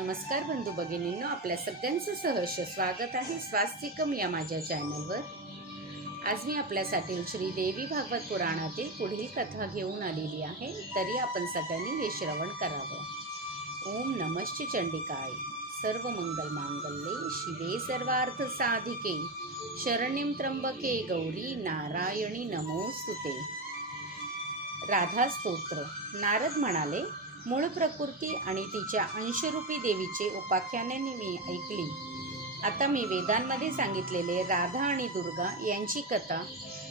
नमस्कार बंधू भगिनींनो आपल्या सगळ्यांचं सहर्ष स्वागत आहे स्वास्तिकम या माझ्या चॅनलवर. आज मी आपल्यासाठी श्री देवी भागवत पुराणातील पुढील कथा घेऊन आलेली आहे. तरी आपण सगळ्यांनी हे श्रवण करावं. ओम नमश्च चंडिकाय. सर्व मंगल मांगल्ये शिवे सर्वार्थ साधिके. शरणीम त्र्यंबके गौरी नारायणी नमोस्तुते. राधा स्तोत्र नारद म्हणाले मूळ प्रकृती आणि तिच्या अंशरूपी देवीचे उपाख्याने मी ऐकली. आता मी वेदांमध्ये सांगितलेले राधा आणि दुर्गा यांची कथा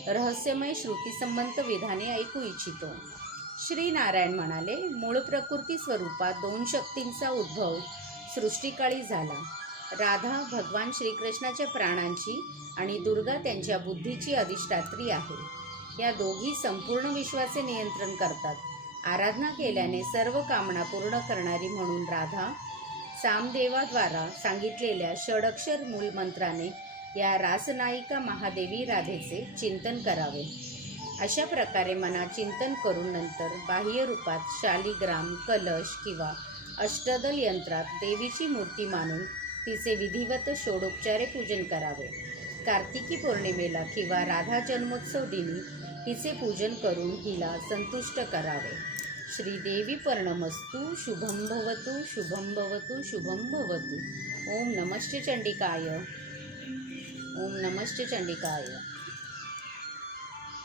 रहस्यमय श्रुतीसंबंध विधाने ऐकू इच्छितो. श्री नारायण म्हणाले मूळ प्रकृती स्वरूपात दोन शक्तींचा उद्भव सृष्टिकाळी झाला. राधा भगवान श्रीकृष्णाच्या प्राणांची आणि दुर्गा त्यांच्या बुद्धीची अधिष्ठात्री आहे. या दोघी संपूर्ण विश्वाचे नियंत्रण करतात. आराधना केल्याने सर्व कामना पूर्ण करणारी म्हणून राधा सामदेवाद्वारा सांगितलेल्या षडक्षर मूलमंत्राने या रासनायिका महादेवी राधेचे चिंतन करावे. अशा प्रकारे मनात चिंतन करून नंतर बाह्य रूपात शालिग्राम कलश किंवा अष्टदल यंत्रात देवीची मूर्ती मानून तिचे विधिवत षोडोपचारे पूजन करावे. कार्तिकी पौर्णिमेला किंवा राधा जन्मोत्सव दिनी हिचे पूजन करून हिला संतुष्ट करावे. श्रीदेवी पर्णमस्तु शुभं भवतु शुभं भवतु शुभं भवतु. ओम नमश्च चंडिकाय. ओम नमश्च चंडिकाय.